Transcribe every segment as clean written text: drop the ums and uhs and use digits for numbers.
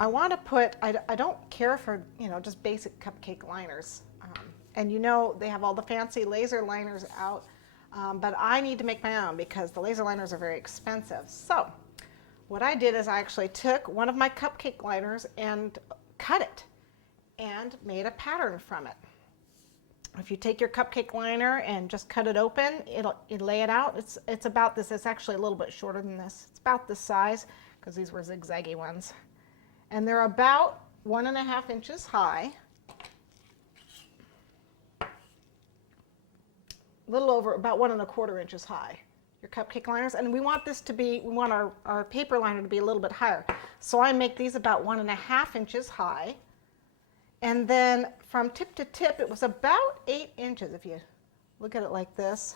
I want to put, I don't care for, just basic cupcake liners. And they have all the fancy laser liners out, but I need to make my own because the laser liners are very expensive. So what I did is I actually took one of my cupcake liners and cut it and made a pattern from it. If you take your cupcake liner and just cut it open, you lay it out. It's about this. It's actually a little bit shorter than this. It's about this size because these were zigzaggy ones. And they're about 1.5 inches high. A little over, about 1.25 inches high, your cupcake liners. And we want this to be, we want our paper liner to be a little bit higher. So I make these about 1.5 inches high. And then from tip to tip, it was about 8 inches. If you look at it like this,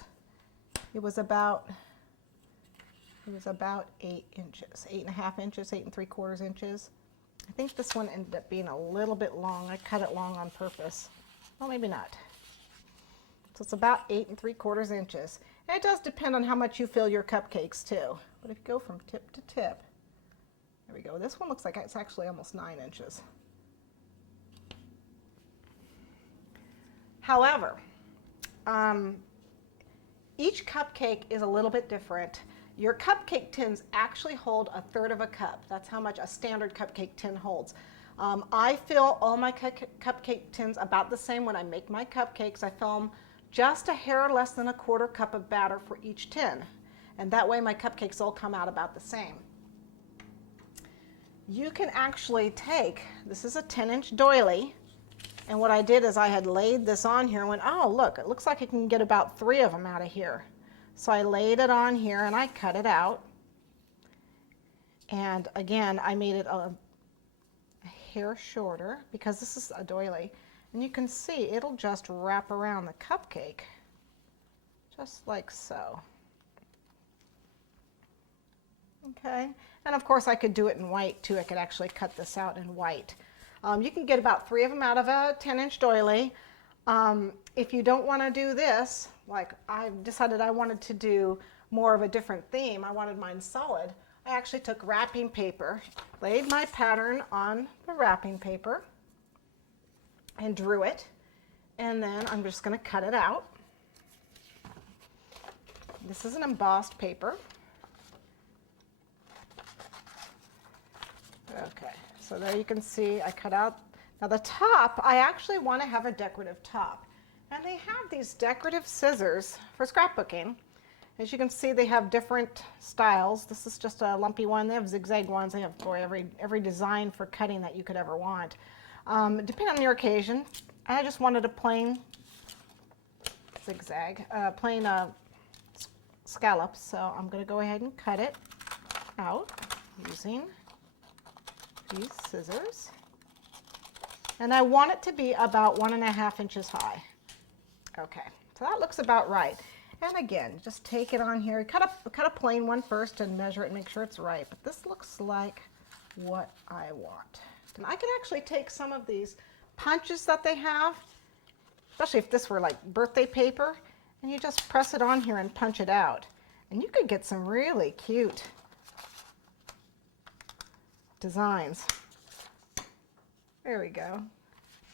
it was about 8 inches, 8.5 inches, 8 3/4 inches. I think this one ended up being a little bit long. I cut it long on purpose. Well, maybe not. So it's about 8 3/4 inches. And it does depend on how much you fill your cupcakes too. But if you go from tip to tip, there we go. This one looks like it's actually almost 9 inches. However, each cupcake is a little bit different. Your cupcake tins actually hold 1/3 of a cup. That's how much a standard cupcake tin holds. I fill all my cupcake tins about the same when I make my cupcakes. I fill them just a hair less than 1/4 cup of batter for each tin. And that way my cupcakes all come out about the same. You can actually take, this is a 10-inch doily, and what I did is I had laid this on here and went, oh look, it looks like I can get about 3 of them out of here. So I laid it on here and I cut it out. And again, I made it a hair shorter because this is a doily. And you can see it'll just wrap around the cupcake, just like so. Okay, and of course I could do it in white too. I could actually cut this out in white. You can get about 3 of them out of a 10-inch doily. If you don't want to do this, like I decided I wanted to do more of a different theme, I wanted mine solid, I actually took wrapping paper, laid my pattern on the wrapping paper, and drew it, and then I'm just going to cut it out. This is an embossed paper. Okay, so there you can see I cut out. Now the top, I actually want to have a decorative top. And they have these decorative scissors for scrapbooking. As you can see, they have different styles. This is just a lumpy one. They have zigzag ones. They have, boy, every design for cutting that you could ever want. Depending on your occasion, I just wanted a plain zigzag, plain scallop. So I'm going to go ahead and cut it out using these scissors. And I want it to be about 1.5 inches high. Okay, so that looks about right. And again, just take it on here. Cut a plain one first and measure it and make sure it's right. But this looks like what I want. And I can actually take some of these punches that they have, especially if this were like birthday paper, and you just press it on here and punch it out. And you could get some really cute designs. There we go.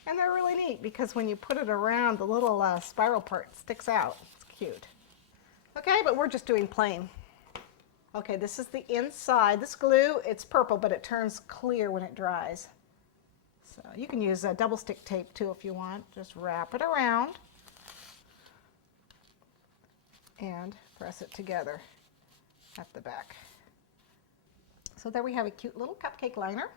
And they're really neat because when you put it around, the little spiral part sticks out. It's cute. Okay, but we're just doing plain. Okay, this is the inside. This glue, it's purple, but it turns clear when it dries. So you can use double stick tape too if you want. Just wrap it around and press it together at the back. So there we have a cute little cupcake liner.